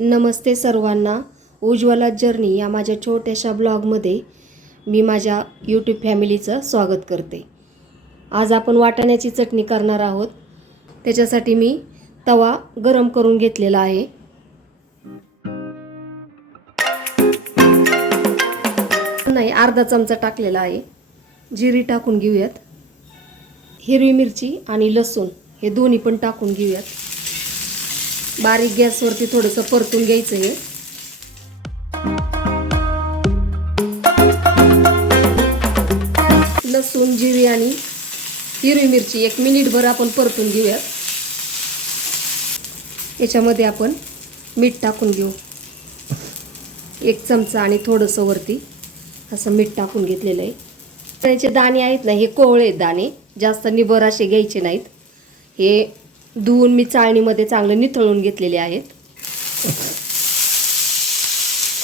नमस्ते सर्वांना. उज्ज्वला जर्नी या माझ्या छोट्याशा ब्लॉगमध्ये मी माझ्या यूट्यूब फॅमिलीचं स्वागत करते. आज आपण वाटाण्याची चटणी करणार आहोत. त्याच्यासाठी मी तवा गरम करून घेतलेला आहे. नाही अर्धा चमचा टाकलेला आहे. जिरी टाकून घेऊयात. हिरवी मिरची आणि लसूण हे दोन्ही पण टाकून घेऊयात. बारीक गॅसवरती थोडंसं परतून घ्यायचं हे. लसूण जिरी आणि हिरवी मिरची एक मिनिटभर आपण परतून घेऊयात. याच्यामध्ये आपण मीठ टाकून घेऊ. एक चमचा आणि थोडंसं वरती असं मीठ टाकून घेतलेलं आहे. त्याचे दाणे आहेत ना हे कोवळे आहेत दाणे. जास्त निबर असे घ्यायचे नाहीत. हे धुवून मी चाळणीमध्ये चांगलं निथळून घेतलेले आहेत.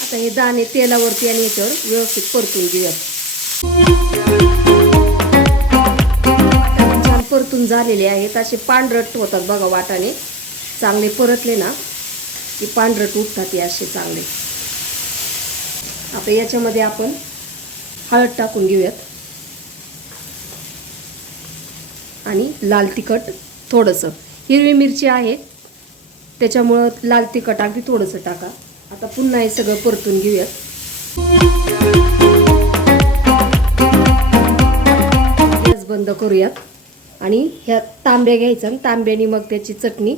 आता हे दाणे तेलावरती आणि याच्यावर व्यवस्थित परतून घेऊयात. छान परतून झालेले आहेत. असे पांढरट होतात बघा वाटाने चांगले परतले ना की पांढरट उठतात हे असे चांगले. आता याच्यामध्ये आपण हळद टाकून घेऊयात. आणि लाल तिखट थोडंसं. हिरवी मिरची आहे. त्याच्यामुळं लाल तिखट अगदी थोडंसं टाका. आता पुन्हा हे सगळं परतून घेऊयात. गॅस बंद करूयात. आणि ह्या तांब्या घ्यायचा आणि तांब्याने मग त्याची चटणी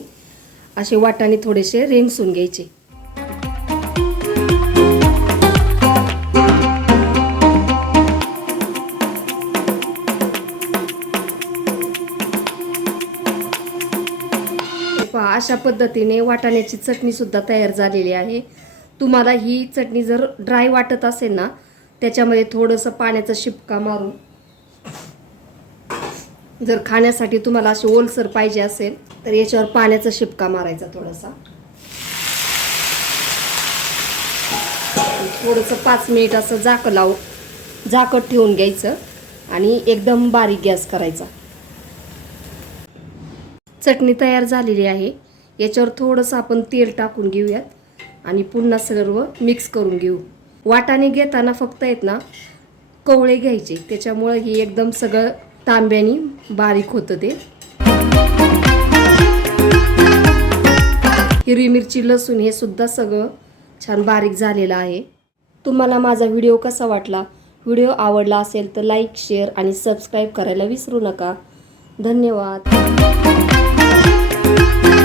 असे वाटाने थोडेसे रेंगसून घ्यायचे. पहा अशा पद्धतीने वाटाण्याची चटणीसुद्धा तयार झालेली आहे. तुम्हाला ही चटणी जर ड्राय वाटत असेल ना त्याच्यामध्ये थोडंसं पाण्याचा शिपका मारून जर खाण्यासाठी तुम्हाला अशी ओलसर पाहिजे असेल तर याच्यावर पाण्याचा शिपका मारायचा थोडासा. थोडंसं पाच मिनिट असं झाकं लावून झाकत ठेवून घ्यायचं आणि एकदम बारीक गॅस करायचा. चटणी तयार झालेली आहे. याच्यावर थोडंसं आपण तेल टाकून घेऊयात आणि पुन्हा सर्व मिक्स करून घेऊ. वाटाणे घेताना फक्त आहेत ना कवळे घ्यायचे. त्याच्यामुळं ही एकदम सगळं तांब्यानी बारीक होतं ते. हिरवी मिरची लसूण हे सुद्धा सगळं छान बारीक झालेलं आहे. तुम्हाला माझा व्हिडिओ कसा वाटला? व्हिडिओ आवडला असेल तर लाईक शेअर आणि सबस्क्राईब करायला विसरू नका. धन्यवाद. Thank you.